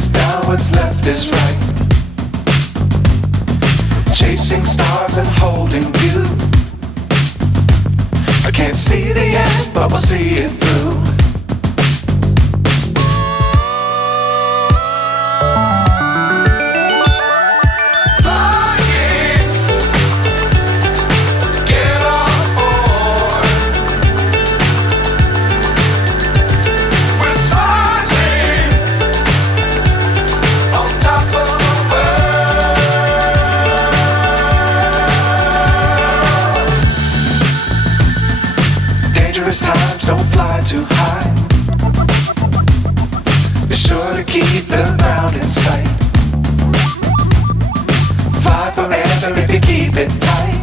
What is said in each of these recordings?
is down, what's left is right. Chasing stars and holding you. I can't see the end, but we'll see it through. Times don't fly too high. Be sure to keep the ground in sight. Fly forever if you keep it tight.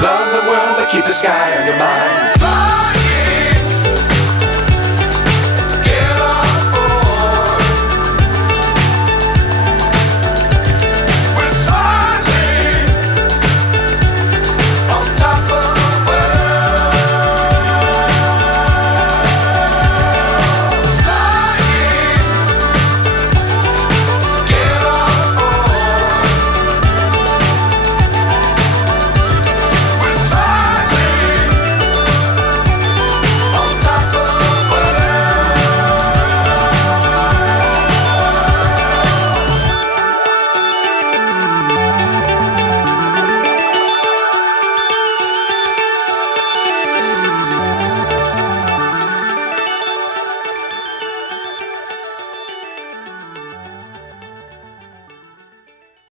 Love the world but keep the sky on your mind.